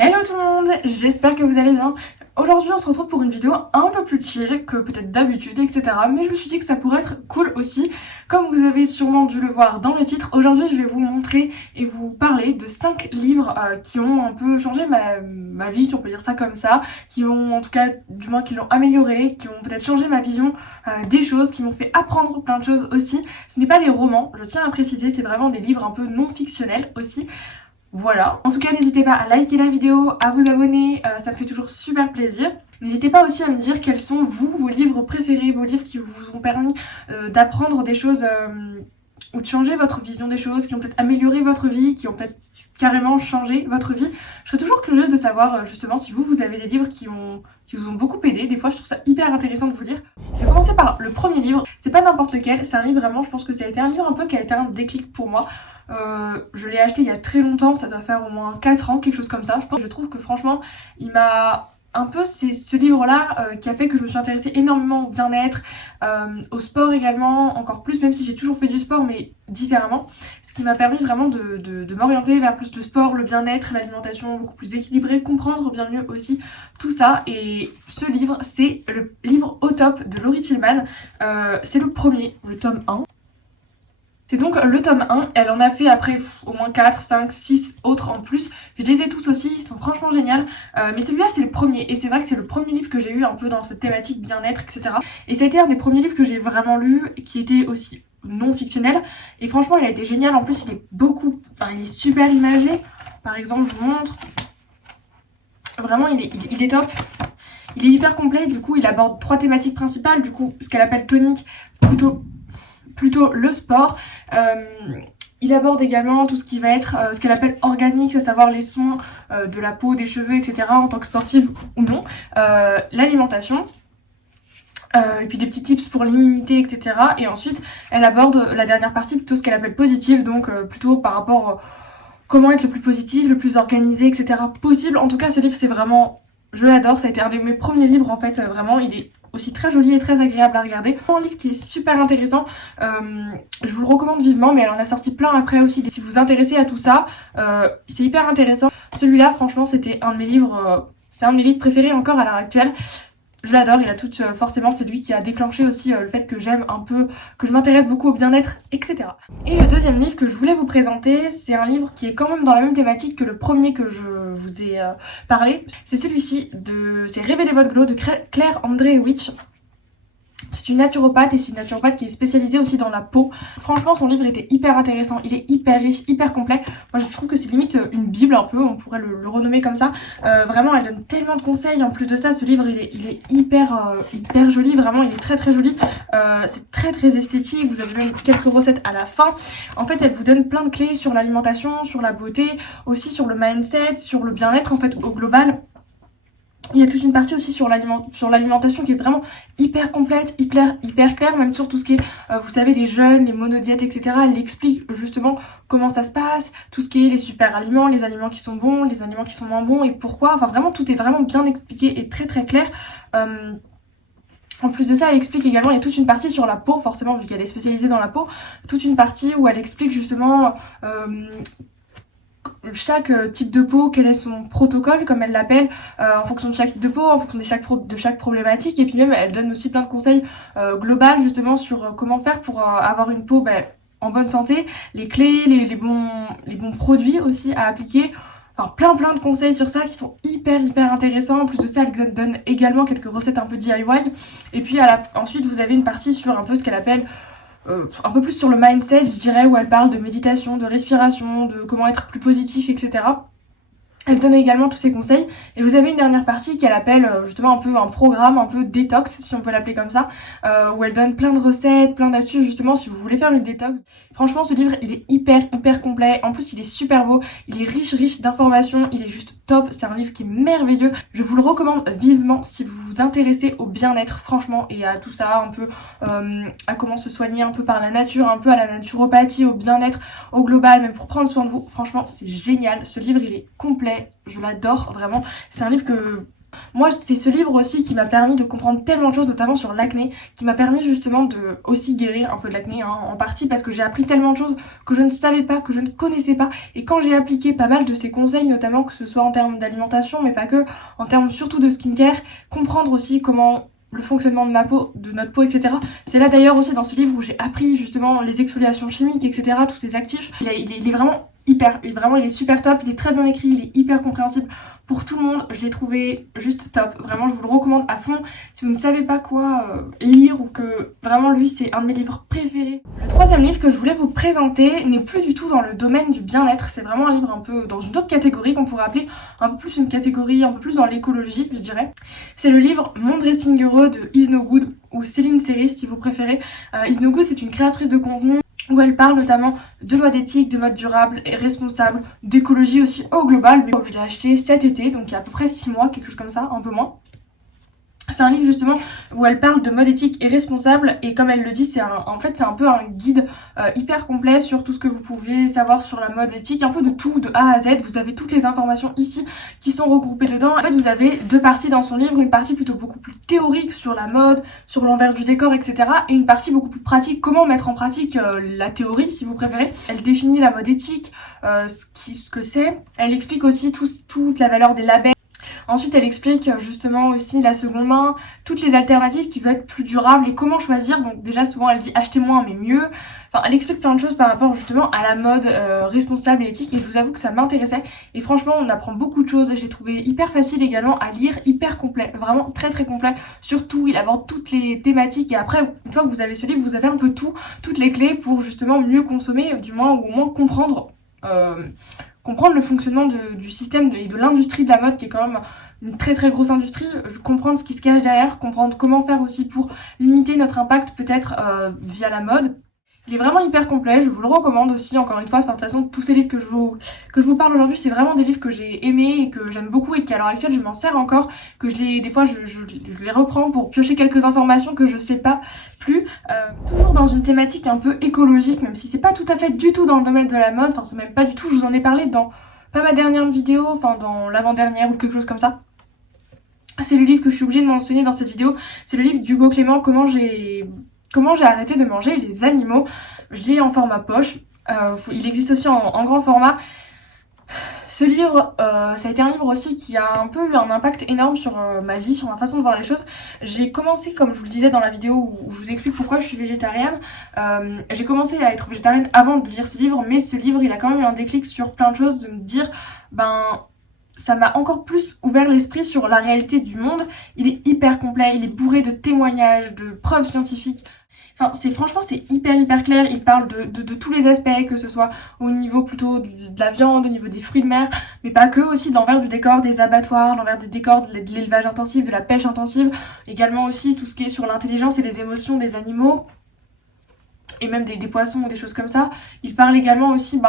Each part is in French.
Hello tout le monde, j'espère que vous allez bien. Aujourd'hui on se retrouve pour une vidéo un peu plus chill que peut-être d'habitude, etc. Mais je me suis dit que ça pourrait être cool aussi. Comme vous avez sûrement dû le voir dans le titre, aujourd'hui je vais vous montrer et vous parler de 5 livres qui ont un peu changé ma vie, si on peut dire ça comme ça, qui ont en tout cas, du moins qui l'ont amélioré, qui ont peut-être changé ma vision des choses, qui m'ont fait apprendre plein de choses aussi. Ce n'est pas des romans, je tiens à préciser, c'est vraiment des livres un peu non fictionnels aussi. Voilà. En tout cas, n'hésitez pas à liker la vidéo, à vous abonner, ça me fait toujours super plaisir. N'hésitez pas aussi à me dire quels sont vos livres préférés, vos livres qui vous ont permis d'apprendre des choses ou de changer votre vision des choses, qui ont peut-être amélioré votre vie, qui ont peut-être carrément changé votre vie. Je serais toujours curieuse de savoir justement si vous avez des livres qui vous ont beaucoup aidé. Des fois, je trouve ça hyper intéressant de vous lire. Je vais commencer par le premier livre. C'est pas n'importe lequel, c'est un livre vraiment, je pense que ça a été un livre un peu qui a été un déclic pour moi. Je l'ai acheté il y a très longtemps, ça doit faire au moins 4 ans, quelque chose comme ça. Je trouve que franchement, il m'a un peu, c'est ce livre-là qui a fait que je me suis intéressée énormément au bien-être, au sport également, encore plus, même si j'ai toujours fait du sport, mais différemment. Ce qui m'a permis vraiment de m'orienter vers plus le sport, le bien-être, l'alimentation beaucoup plus équilibrée, comprendre bien mieux aussi tout ça. Et ce livre, c'est le livre Au top de Laurie Tillman. C'est le premier, le tome 1. C'est donc le tome 1, elle en a fait après au moins 4, 5, 6 autres en plus. Je les ai tous aussi, ils sont franchement géniaux. Mais celui-là c'est le premier, et c'est vrai que c'est le premier livre que j'ai eu un peu dans cette thématique bien-être, etc. Et ça a été un des premiers livres que j'ai vraiment lu, qui était aussi non fictionnel. Et franchement il a été génial, en plus il est il est super imagé. Par exemple je vous montre, vraiment il est top. Il est hyper complet, du coup il aborde 3 thématiques principales, du coup ce qu'elle appelle tonique, plutôt le sport. Il aborde également tout ce qui va être ce qu'elle appelle organique, à savoir les soins de la peau, des cheveux, etc. en tant que sportive ou non. L'alimentation. Et puis des petits tips pour l'immunité, etc. Et ensuite, elle aborde la dernière partie, plutôt ce qu'elle appelle positive, donc plutôt par rapport comment être le plus positif, le plus organisé, etc. possible. En tout cas, ce livre, c'est vraiment... Je l'adore, ça a été un de mes premiers livres, en fait, vraiment. Il est aussi très joli et très agréable à regarder. Un livre qui est super intéressant, je vous le recommande vivement, mais elle en a sorti plein après aussi. Si vous vous intéressez à tout ça, c'est hyper intéressant. Celui-là, franchement, c'était un de mes livres, c'est un de mes livres préférés encore à l'heure actuelle. Je l'adore, il a tout, forcément c'est lui qui a déclenché aussi le fait que j'aime un peu, que je m'intéresse beaucoup au bien-être, etc. Et le deuxième livre que je voulais vous présenter, c'est un livre qui est quand même dans la même thématique que le premier que je vous ai parlé. C'est celui-ci, c'est Révélez votre glow de Claire Andréewicz. C'est une naturopathe, et c'est une naturopathe qui est spécialisée aussi dans la peau. Franchement, son livre était hyper intéressant, il est hyper riche, hyper complet. Moi, je trouve que c'est limite une bible un peu, on pourrait le renommer comme ça. Vraiment, elle donne tellement de conseils. En plus de ça, ce livre, il est hyper joli, vraiment, il est très très joli. C'est très très esthétique, vous avez même quelques recettes à la fin. En fait, elle vous donne plein de clés sur l'alimentation, sur la beauté, aussi sur le mindset, sur le bien-être, en fait, au global. Il y a toute une partie aussi sur l'alimentation qui est vraiment hyper complète, hyper claire, même sur tout ce qui est, vous savez, les jeûnes, les monodiètes, etc. Elle explique justement comment ça se passe, tout ce qui est les super aliments, les aliments qui sont bons, les aliments qui sont moins bons et pourquoi. Enfin, vraiment, tout est vraiment bien expliqué et très très clair. En plus de ça, elle explique également, il y a toute une partie sur la peau, forcément, vu qu'elle est spécialisée dans la peau, toute une partie où elle explique justement... chaque type de peau, quel est son protocole comme elle l'appelle, en fonction de chaque type de peau, en fonction de chaque problématique, et puis même elle donne aussi plein de conseils globaux justement sur comment faire pour avoir une peau en bonne santé, les clés, les bons produits aussi à appliquer. Enfin, plein de conseils sur ça qui sont hyper intéressants. En plus de ça, elle donne également quelques recettes un peu DIY. Et puis ensuite, vous avez une partie sur un peu ce qu'elle appelle un peu plus sur le mindset, je dirais, où elle parle de méditation, de respiration, de comment être plus positif, etc. Elle donne également tous ses conseils. Et vous avez une dernière partie qu'elle appelle justement un peu un programme, un peu détox, si on peut l'appeler comme ça, où elle donne plein de recettes, plein d'astuces, justement, si vous voulez faire une détox. Franchement, ce livre, il est hyper complet. En plus, il est super beau, il est riche d'informations, il est juste top. C'est un livre qui est merveilleux. Je vous le recommande vivement si vous vous intéressez au bien-être, franchement, et à tout ça, un peu à comment se soigner un peu par la nature, un peu à la naturopathie, au bien-être, au global, même pour prendre soin de vous. Franchement, c'est génial. Ce livre, il est complet. Je l'adore, vraiment. C'est un livre Moi, c'est ce livre aussi qui m'a permis de comprendre tellement de choses, notamment sur l'acné, qui m'a permis justement de aussi guérir un peu de l'acné, hein, en partie parce que j'ai appris tellement de choses que je ne savais pas, que je ne connaissais pas. Et quand j'ai appliqué pas mal de ces conseils, notamment que ce soit en termes d'alimentation, mais pas que, en termes surtout de skincare, comprendre aussi comment le fonctionnement de ma peau, de notre peau, etc. C'est là d'ailleurs aussi dans ce livre où j'ai appris justement les exfoliations chimiques, etc., tous ces actifs. Il est vraiment hyper, il est super top, il est très bien écrit, il est hyper compréhensible pour tout le monde. Je l'ai trouvé juste top, vraiment je vous le recommande à fond si vous ne savez pas quoi lire ou que vraiment lui c'est un de mes livres préférés. Le troisième livre que je voulais vous présenter n'est plus du tout dans le domaine du bien-être, c'est vraiment un livre un peu dans une autre catégorie qu'on pourrait appeler un peu plus une catégorie un peu plus dans l'écologie, je dirais. C'est le livre Mon dressing heureux de Is No Good ou Céline Séris si vous préférez. Is No Good, c'est une créatrice de contenu où elle parle notamment de mode éthique, de mode durable et responsable, d'écologie aussi au global. Mais je l'ai acheté cet été, donc il y a à peu près 6 mois, quelque chose comme ça, un peu moins. C'est un livre justement où elle parle de mode éthique et responsable et comme elle le dit, en fait c'est un peu un guide hyper complet sur tout ce que vous pouvez savoir sur la mode éthique, un peu de tout, de A à Z. Vous avez toutes les informations ici qui sont regroupées dedans. En fait vous avez deux parties dans son livre, une partie plutôt beaucoup plus théorique sur la mode, sur l'envers du décor, etc. et une partie beaucoup plus pratique, comment mettre en pratique la théorie si vous préférez. Elle définit la mode éthique, ce que c'est. Elle explique aussi toute la valeur des labels. Ensuite, elle explique justement aussi la seconde main, toutes les alternatives qui peuvent être plus durables et comment choisir. Donc déjà, souvent, elle dit achetez moins mais mieux. Enfin, elle explique plein de choses par rapport justement à la mode responsable et éthique et je vous avoue que ça m'intéressait. Et franchement, on apprend beaucoup de choses. J'ai trouvé hyper facile également à lire, hyper complet, vraiment très très complet. Surtout, il aborde toutes les thématiques et après, une fois que vous avez ce livre, vous avez un peu tout, toutes les clés pour justement mieux consommer, du moins ou au moins comprendre le fonctionnement du système et de l'industrie de la mode qui est quand même une très très grosse industrie, comprendre ce qui se cache derrière, comprendre comment faire aussi pour limiter notre impact peut-être via la mode. Il est vraiment hyper complet, je vous le recommande aussi, encore une fois, de toute façon tous ces livres que je vous parle aujourd'hui, c'est vraiment des livres que j'ai aimés et que j'aime beaucoup et qu'à l'heure actuelle je m'en sers encore, que des fois je les reprends pour piocher quelques informations que je sais pas plus, toujours dans une thématique un peu écologique, même si c'est pas tout à fait du tout dans le domaine de la mode, enfin c'est même pas du tout, je vous en ai parlé dans pas ma dernière vidéo, enfin dans l'avant-dernière ou quelque chose comme ça. C'est le livre que je suis obligée de mentionner dans cette vidéo, c'est le livre d'Hugo Clément, comment j'ai arrêté de manger les animaux. Je l'ai en format poche, il existe aussi en grand format. Ce livre, ça a été un livre aussi qui a un peu eu un impact énorme sur ma vie, sur ma façon de voir les choses. J'ai commencé, comme je vous le disais dans la vidéo où je vous explique pourquoi je suis végétarienne, j'ai commencé à être végétarienne avant de lire ce livre, mais ce livre il a quand même eu un déclic sur plein de choses, de me dire, ça m'a encore plus ouvert l'esprit sur la réalité du monde. Il est hyper complet, il est bourré de témoignages, de preuves scientifiques. Enfin, franchement, c'est hyper clair. Il parle de tous les aspects, que ce soit au niveau plutôt de la viande, au niveau des fruits de mer, mais pas que, aussi de l'envers du décor des abattoirs, l'envers des décors de l'élevage intensif, de la pêche intensive, également aussi tout ce qui est sur l'intelligence et les émotions des animaux, et même des poissons ou des choses comme ça. Il parle également aussi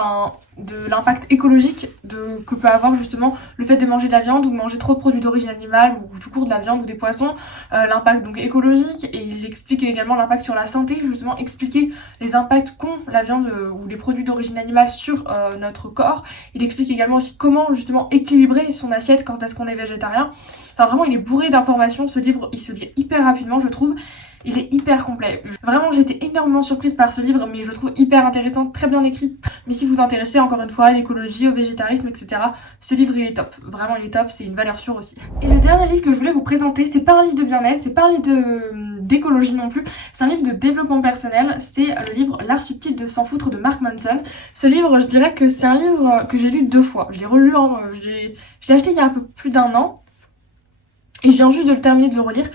de l'impact écologique que peut avoir justement le fait de manger de la viande ou de manger trop de produits d'origine animale ou tout court de la viande ou des poissons, l'impact donc écologique, et il explique également l'impact sur la santé, justement expliquer les impacts qu'ont la viande ou les produits d'origine animale sur notre corps. Il explique également aussi comment justement équilibrer son assiette quand est-ce qu'on est végétarien. Enfin vraiment il est bourré d'informations, ce livre il se lit hyper rapidement je trouve. Il est hyper complet. Vraiment, j'ai été énormément surprise par ce livre, mais je le trouve hyper intéressant, très bien écrit. Mais si vous vous intéressez encore une fois à l'écologie, au végétarisme, etc., ce livre il est top. Vraiment, il est top, c'est une valeur sûre aussi. Et le dernier livre que je voulais vous présenter, c'est pas un livre de bien-être, c'est pas un livre d'écologie non plus, c'est un livre de développement personnel. C'est le livre L'art subtil de s'en foutre de Mark Manson. Ce livre, je dirais que c'est un livre que j'ai lu 2 fois. Je l'ai relu, je l'ai acheté il y a un peu plus d'1 an. Et je viens juste de le terminer de le relire.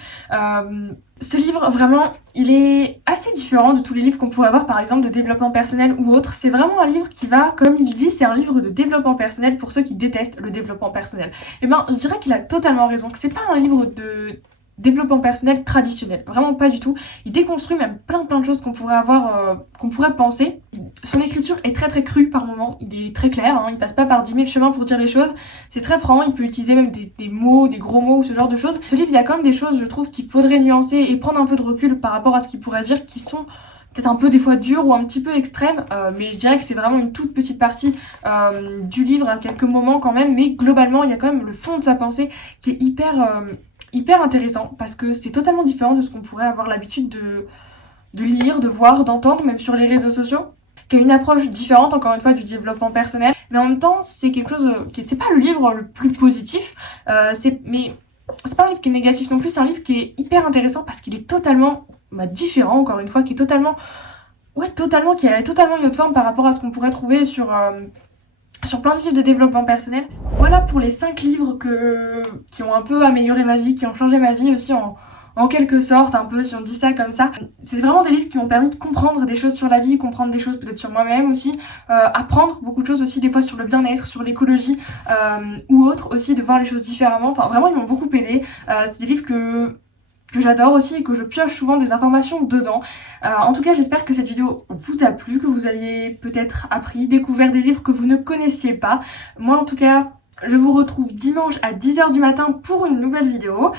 Ce livre, vraiment, il est assez différent de tous les livres qu'on pourrait avoir, par exemple de développement personnel ou autre. C'est vraiment un livre qui va, comme il dit, c'est un livre de développement personnel pour ceux qui détestent le développement personnel. Et je dirais qu'il a totalement raison, que c'est pas un livre de développement personnel traditionnel, vraiment pas du tout. Il déconstruit même plein de choses qu'on pourrait avoir, qu'on pourrait penser. Son écriture est très crue par moments, il est très clair, il passe pas par 10 000 chemins pour dire les choses, c'est très franc, il peut utiliser même des mots, des gros mots ou ce genre de choses. Ce livre, il y a quand même des choses, je trouve, qu'il faudrait nuancer et prendre un peu de recul par rapport à ce qu'il pourrait dire, qui sont peut-être un peu des fois dur ou un petit peu extrême, mais je dirais que c'est vraiment une toute petite partie du livre, à quelques moments quand même, mais globalement il y a quand même le fond de sa pensée qui est hyper intéressant, parce que c'est totalement différent de ce qu'on pourrait avoir l'habitude de lire, de voir, d'entendre, même sur les réseaux sociaux, qui a une approche différente encore une fois du développement personnel, mais en même temps c'est quelque chose qui c'est pas le livre le plus positif, mais c'est pas un livre qui est négatif non plus, c'est un livre qui est hyper intéressant parce qu'il est totalement différent, encore une fois, qui est totalement, qui a totalement une autre forme par rapport à ce qu'on pourrait trouver sur plein de livres de développement personnel. Voilà pour les 5 livres qui ont un peu amélioré ma vie, qui ont changé ma vie aussi en quelque sorte, un peu si on dit ça comme ça. C'est vraiment des livres qui m'ont permis de comprendre des choses sur la vie, comprendre des choses peut-être sur moi-même aussi, apprendre beaucoup de choses aussi, des fois sur le bien-être, sur l'écologie ou autre aussi, de voir les choses différemment. Enfin vraiment ils m'ont beaucoup aidé. C'est des livres que j'adore aussi et que je pioche souvent des informations dedans. En tout cas, j'espère que cette vidéo vous a plu, que vous aviez peut-être appris, découvert des livres que vous ne connaissiez pas. Moi, en tout cas, je vous retrouve dimanche à 10h du matin pour une nouvelle vidéo.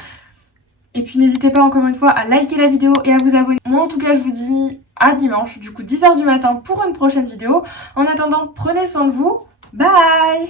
Et puis, n'hésitez pas encore une fois à liker la vidéo et à vous abonner. Moi, en tout cas, je vous dis à dimanche, du coup 10h du matin pour une prochaine vidéo. En attendant, prenez soin de vous. Bye!